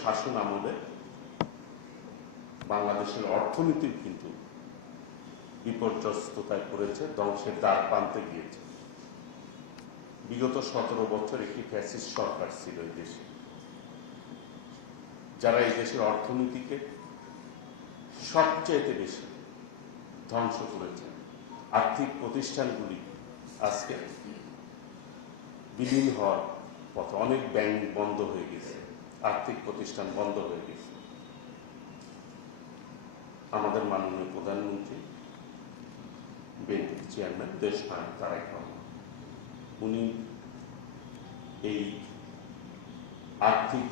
শাসন আমলে বাংলাদেশের অর্থনীতি কিন্তু বিপর্যস্ততায় পড়েছে, ধ্বংসের দ্বার প্রান্তে গিয়েছে। বিগত 17 বছর একটি ফ্যাসিস্ট সরকার ছিল এই দেশে, যারা এই দেশের অর্থনীতিকে সবচেয়ে বেশি ধ্বংস করেছে। আর্থিক প্রতিষ্ঠানগুলি আজকে বিলীন হওয়ার পথে, অনেক ব্যাংক বন্ধ হয়ে গেছে, আর্থিক প্রতিষ্ঠান বন্ধ হয়ে গেছে। আমাদের মাননীয় প্রধানমন্ত্রী, বিএনপির চেয়ারম্যান দেশনায়ক তারেক রহমান, উনি এই আর্থিক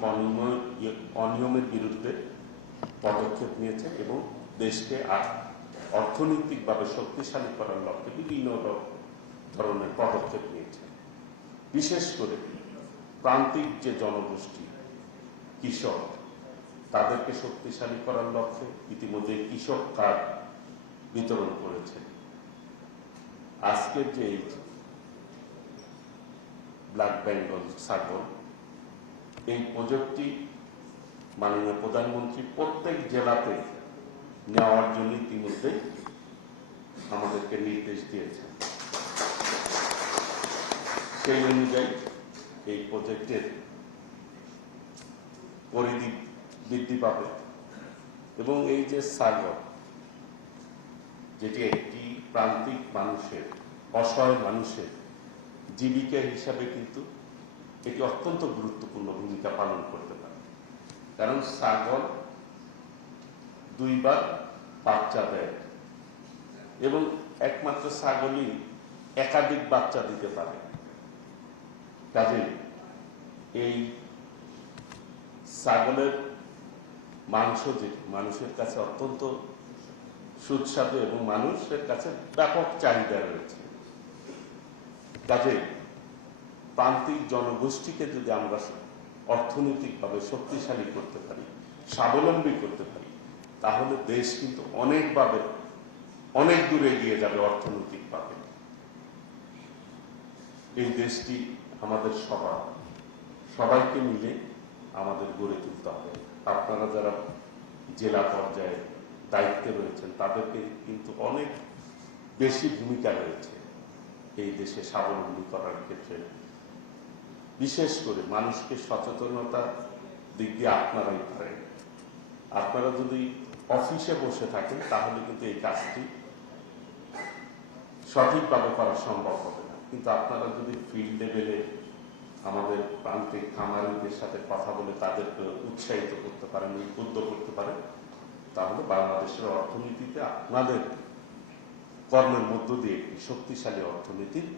অনিয়মের বিরুদ্ধে পদক্ষেপ নিয়েছেন এবং দেশকে অর্থনৈতিকভাবে শক্তিশালী করার লক্ষ্যে বিভিন্ন ধরনের পদক্ষেপ নিয়েছেন। বিশেষ করে প্রান্তিক যে জনগোষ্ঠী কৃষক, তাদেরকে শক্তিশালী করার লক্ষ্যে ইতিমধ্যে কৃষক কার্ড বিতরণ করেছেন। আজকের যে ব্ল্যাক বেঙ্গল ছাগল, এই প্রজেক্টটি মাননীয় প্রধানমন্ত্রী প্রত্যেক জেলাতে নেওয়ার জন্য ইতিমধ্যে আমাদেরকে নির্দেশ দিয়েছেন। সেই অনুযায়ী এই প্রজেক্টের পরিধি বৃদ্ধি পাবে এবং এই যে ছাগল, যেটি একটি প্রান্তিক মানুষের, অসহায় মানুষের জীবিকা হিসাবে কিন্তু এটি অত্যন্ত গুরুত্বপূর্ণ ভূমিকা পালন করতে পারে। কারণ ছাগল 2 বার বাচ্চা দেয় এবং একমাত্র ছাগলই একাধিক বাচ্চা দিতে পারে। কাজে এই ছাগলের মাংস যেটি মানুষের কাছে অত্যন্ত সুস্বাদু এবং মানুষের কাছে ব্যাপক চাহিদা রয়েছে। কাজে প্রান্তিক জনগোষ্ঠীকে যদি আমরা অর্থনৈতিকভাবে শক্তিশালী করতে পারি, স্বাবলম্বী করতে পারি, তাহলে দেশ কিন্তু অনেক দূরে এগিয়ে যাবে অর্থনৈতিকভাবে। এই দেশটি আমাদের সবাইকে মিলে আমাদের গড়ে তুলতে হবে। আপনারা যারা জেলা পর্যায়ে দায়িত্বে রয়েছেন, তাদেরকে কিন্তু অনেক বেশি ভূমিকা রয়েছে এই দেশে স্বাবলম্বী করার ক্ষেত্রে। বিশেষ করে মানুষকে সচেতনতার দিক দিয়ে আপনারাই পারেন। আপনারা যদি অফিসে বসে থাকেন তাহলে কিন্তু এই কাজটি সঠিকভাবে করা সম্ভব হবে না, কিন্তু আপনারা যদি ফিল্ড লেভেলে আমাদের প্রান্তিক খামারিদের সাথে কথা বলে তাদেরকে উৎসাহিত করতে পারেন, উদ্বুদ্ধ করতে পারেন, তাহলে বাংলাদেশের অর্থনীতিতে আপনাদের কর্মের মধ্য দিয়ে একটি শক্তিশালী অর্থনীতির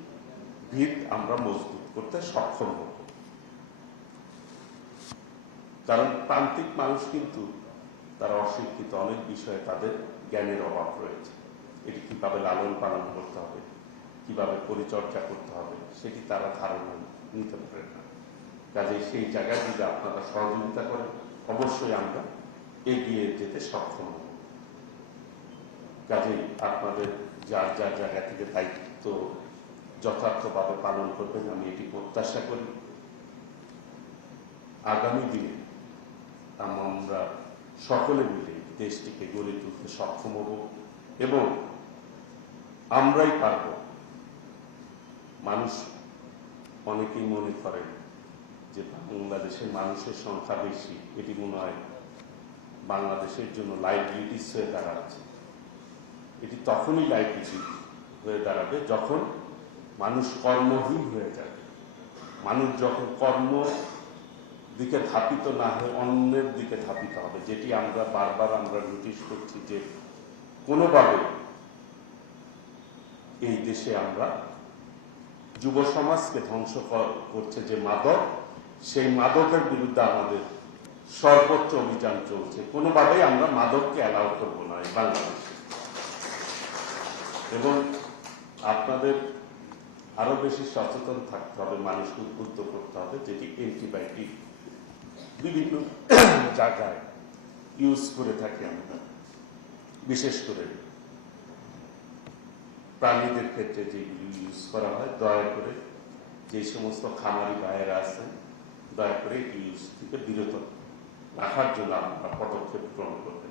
ভিত আমরা মজবুত করতে সক্ষম হব। কারণ প্রান্তিক মানুষ কিন্তু তারা অশিক্ষিত, অনেক বিষয়ে তাদের জ্ঞানের অভাব রয়েছে। এটি কিভাবে লালন পালন করতে হবে, কিভাবে পরিচর্যা করতে হবে, সেটি তারা ধারণা নিতে পারে না। কাজে সেই জায়গায় যদি আপনারা সহযোগিতা করেন, অবশ্যই আমরা এগিয়ে যেতে সক্ষম হব। কাজেই আপনাদের যার যার জায়গা থেকে দায়িত্ব যথার্থভাবে পালন করবেন, আমি এটি প্রত্যাশা করি। আগামী দিনে আমরা সকলে মিলে দেশটিকে গড়ে তুলতে সক্ষম হব এবং আমরাই পারব। মানুষ অনেকেই মনে করেন যে বাংলাদেশের মানুষের সংখ্যা বেশি, এটি মনে হয় বাংলাদেশের জন্য লাইবিলিটিস হয়ে দাঁড়াচ্ছে। এটি তখনই লাইবিলিটি হয়ে দাঁড়াবে যখন মানুষ কর্মহীন হয়ে যাবে। মানুষ যখন কর্ম দিকে ধাপিত না হয়ে অন্যের দিকে ধাপিত হবে, যেটি আমরা বারবার নোটিশ করছি যে কোনোভাবে এই দেশে আমরা যুব সমাজকে ধ্বংস করছে যে মাদক, সেই মাদকের বিরুদ্ধে আমাদের সর্বোচ্চ অভিযান চলছে। কোনোভাবেই আমরা মাদককে অ্যালাউ করবো না এই বাংলাদেশে। এবং আপনাদের আরো বেশি সচেতন থাকতে হবে, মানুষকে উদ্বুদ্ধ করতে হবে, যেটি অ্যান্টিবায়োটিক বিভিন্ন জায়গায় ইউজ করে থাকি আমরা, বিশেষ করে প্রাণীদের ক্ষেত্রে যেগুলি ইউজ করা হয়, দয়া করে যে সমস্ত খামারি ভাইয়েরা আছেন, দয়া করে ইউজ থেকে বিরত রাখার জন্য আপনারা পদক্ষেপ গ্রহণ করবেন।